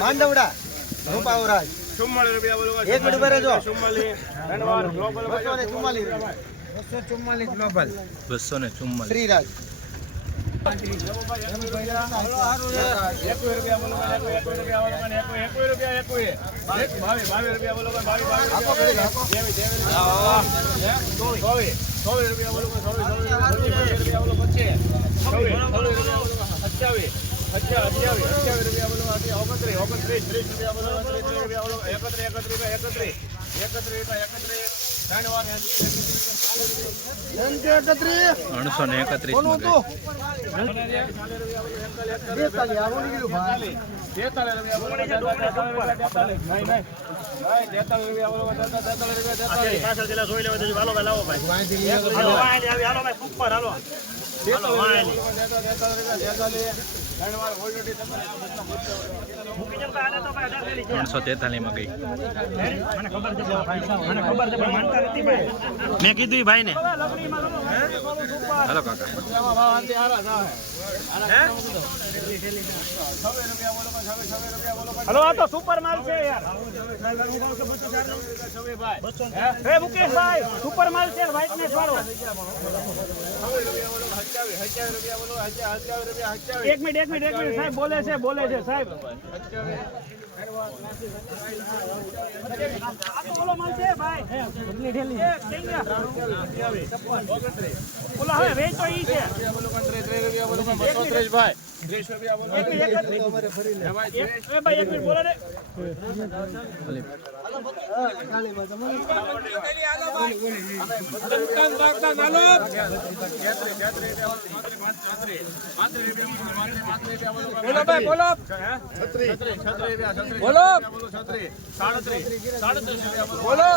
માંડવડા રૂપાવરાજ ચુમ્માલીસ. રૂપિયા બોલો એક મિનિટ ઊભા જો ચુમ્માલીસ ચુમ્માલીસ. બસો ચુમ્માલીસ ગ્લોબલ બસો ને ચુમ્માલીસ શ્રીરાજ અઠ્યાવીસ રૂપિયા એકત્રીસ એકત્રીસ રૂપિયા એકત્રીસ એકત્રીસ ત્રણસો ને એકત્રીસમાં તેતાલીસ રૂપિયા બોલો તેતાલીસ તેતાલીસ નહીં નહીં નહીં તેતાલીસ મેં કીધું ભાઈ ને હાલો કાકા. હલો, આ તો સુપર માલ છે યાર. હે, મુકેશભાઈ સુપર માલ છે વ્હાઇટનેસ વાળો એક મિનિટ એક મિનિટ એક મિનિટ, સાહેબ, બોલે છે બોલે છે, સાહેબ. આ તો ઓલો માલ છે ભાઈ બદલી ઠેલી. એ, ટેંગરા. ઓલો હવે વેચો ઈ છે. એક એક જ મિનિટ. એક- એ ભાઈ એક મિનિટ બોલો ને. બોલો ભાઈ બોલો. બોલો. બોલો.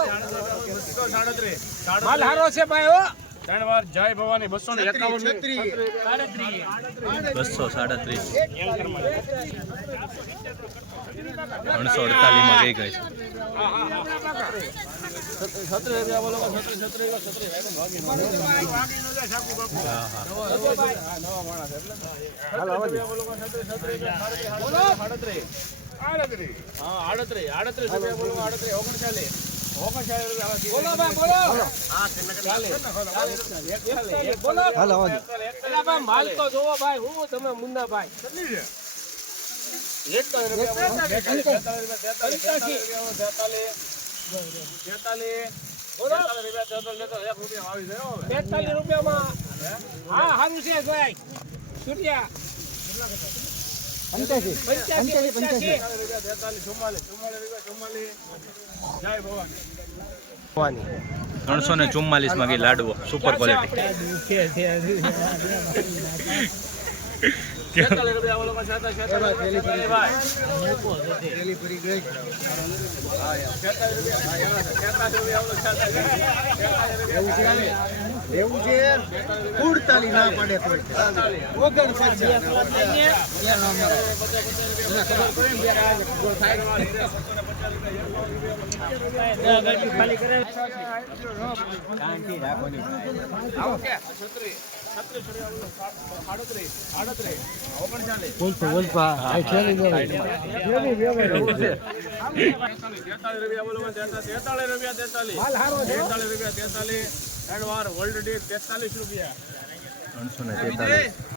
માલ હારો છે ભાઈ ત્રણ વાર જય ભવાની બસો ને એકાવન બસો સાડત્રીસ. ત્રણસો અડતાલીસમાં ગઈ ગઈ છે છત્રી રૂપિયા બોલો છત્રી છત્રી છત્રી હા હા આડત્રીસ આડત્રીસ આડત્રીસ ઓગણચાલીસ. તેતાલીસ. રૂપિયામાં હા સારું છે ભાઈ છૂટ્યા પંચ્યાસી. પંચ્યાસી પંચ્યાસી જય ભવાની ત્રણસો ને ચુમ્માલીસમાં ગઈ લાડવો સુપર ક્વોલિટી એવું છે? ઉડતાલી ના પડે કોઈ રૂપિયા તેતાલીસ રૂપિયા બોલો તેતાલીસ તેતાલીસ રૂપિયા તેતાલીસ તેતાલીસ રૂપિયા તેતાલીસ ત્રણ વાર વર્લ્ડ ડીલ તેતાલીસ રૂપિયા. ત્રણસો ને તેતાલીસ